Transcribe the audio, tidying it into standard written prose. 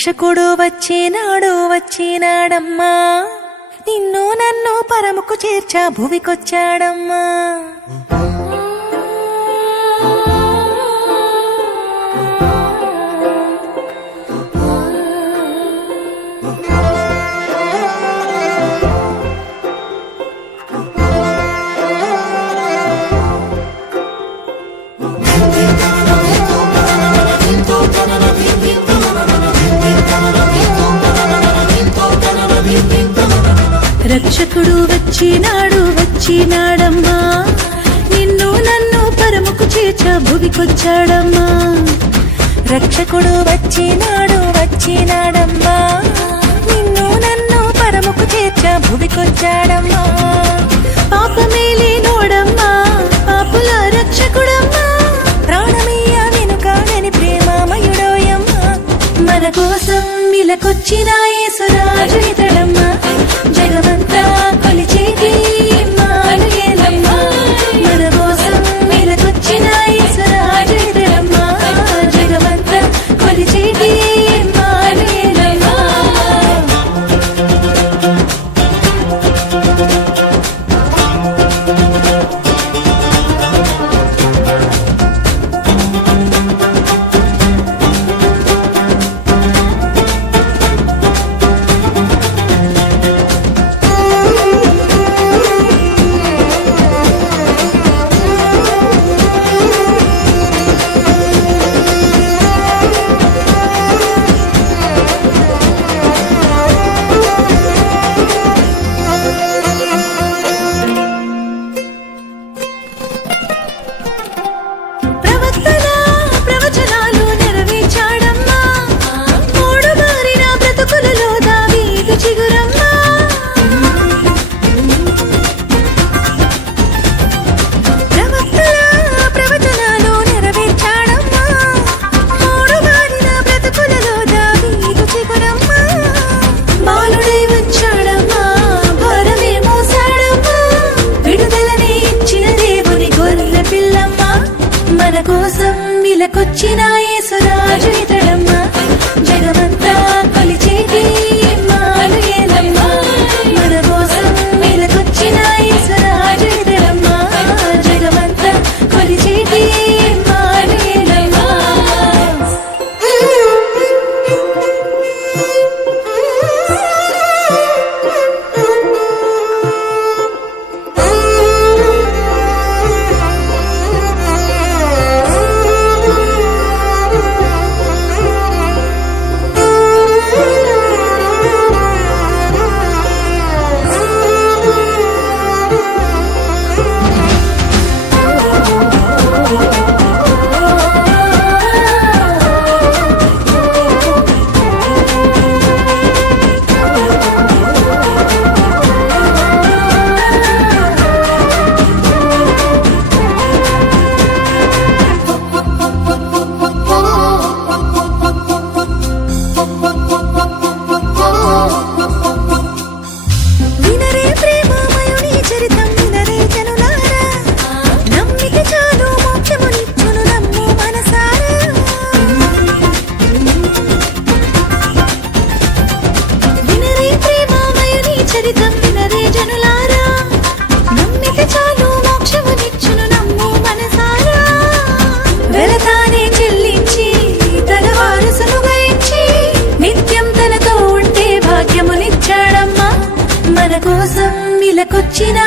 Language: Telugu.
రక్షకుడు వచ్చినాడమ్మా, నిన్ను నన్ను పరముకు చేర్చా భువికొచ్చాడమ్మా. రక్షకుడు వచ్చినాడమ్మా, నిన్ను నన్ను పరముకు చేర్చా భువికొచ్చాడమ్మా. రక్షకుడు వచ్చినాడమ్మా, నిన్ను నన్ను పరముకు చేర్చా భువికొచ్చాడమ్మా. పాపమేలేనోడమ్మా, పాపుల రక్షకుడమ్మా, ప్రాణమీయ వెనుకాడని ప్రేమామయుడోయమ్మా. మన కోసం ఇలకొచ్చిన యేసురాజు ఇతడమ్మా, జగమంతా కొలిచేటి ఇమ్మానుయేలమ్మా. మన కోసం ఇలకొచ్చిన యేసురాజు ఇతడమ్మా, జగమంతా కొలిచేటి ఇమ్మానుయేలమ్మా. ఇలకొచ్చిన యేసురాజు ఇతడమ్మా, జగమంతా కొలిచేటి ఇమ్మానుయేలమ్మా. మన కోసం ఇలకొచ్చిన యేసురాజు ఇతడమ్మా, జగమంతా కొలిచేటి ఇమ్మానుయేలమ్మా. మన కోసం ఇలకొచ్చిన